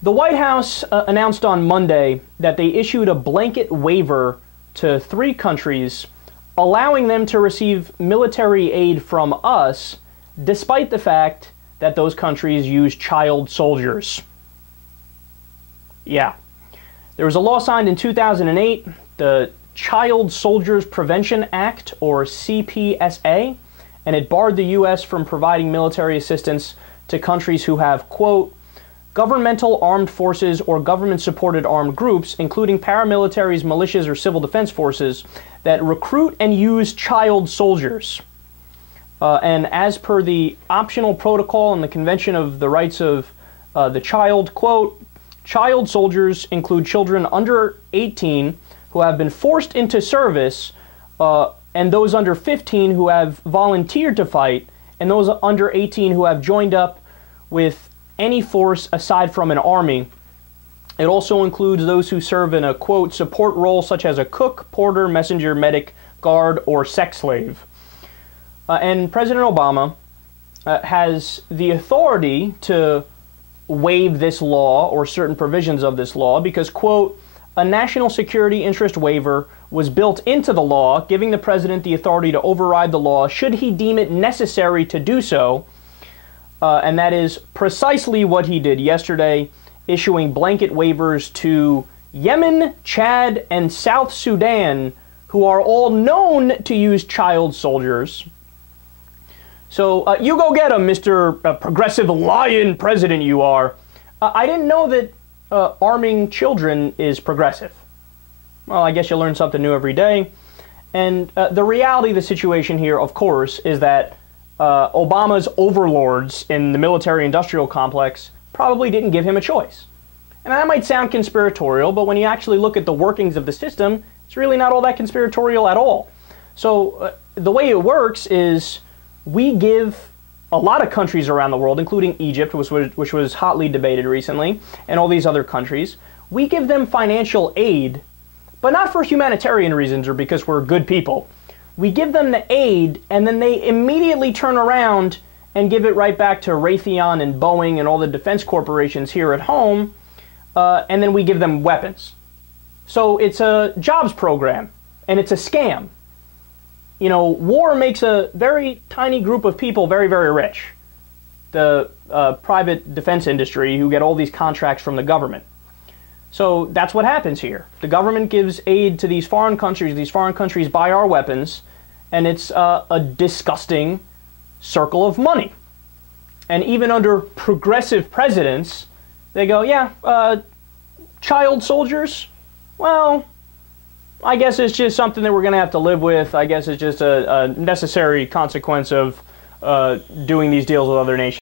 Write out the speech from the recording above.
The White House announced on Monday that they issued a blanket waiver to 3 countries, allowing them to receive military aid from us, despite the fact that those countries use child soldiers. Yeah. There was a law signed in 2008, the Child Soldiers Prevention Act, or CPSA, and it barred the U.S. from providing military assistance to countries who have, quote, governmental armed forces or government-supported armed groups, including paramilitaries, militias, or civil defense forces, that recruit and use child soldiers. And as per the optional protocol and the Convention of the Rights of the Child, quote, child soldiers include children under 18 who have been forced into service, and those under 15 who have volunteered to fight, and those under 18 who have joined up with any force aside from an army. It also includes those who serve in a, quote, support role such as a cook, porter, messenger, medic, guard, or sex slave. And President Obama has the authority to waive this law or certain provisions of this law because, quote, a national security interest waiver was built into the law, giving the president the authority to override the law should he deem it necessary to do so. And that is precisely what he did yesterday, issuing blanket waivers to Yemen, Chad, and South Sudan, who are all known to use child soldiers. So you go get them, Mr. Progressive Lion President you are. I didn't know that arming children is progressive. Well, I guess you learn something new every day. And the reality of the situation here, of course, is that Obama's overlords in the military-industrial complex probably didn't give him a choice. And that might sound conspiratorial, but when you actually look at the workings of the system, it's really not all that conspiratorial at all. So the way it works is we give a lot of countries around the world, including Egypt, which was hotly debated recently, and all these other countries, we give them financial aid, but not for humanitarian reasons or because we're good people. We give them the aid, and then they immediately turn around and give it right back to Raytheon and Boeing and all the defense corporations here at home, and then we give them weapons. So it's a jobs program, and it's a scam. You know, war makes a very tiny group of people very, very rich. The private defense industry who get all these contracts from the government. So that's what happens here. The government gives aid to these foreign countries buy our weapons, and it's a disgusting circle of money. And even under progressive presidents, they go, yeah, child soldiers, well, I guess it's just something that we're going to have to live with. I guess it's just a necessary consequence of doing these deals with other nations.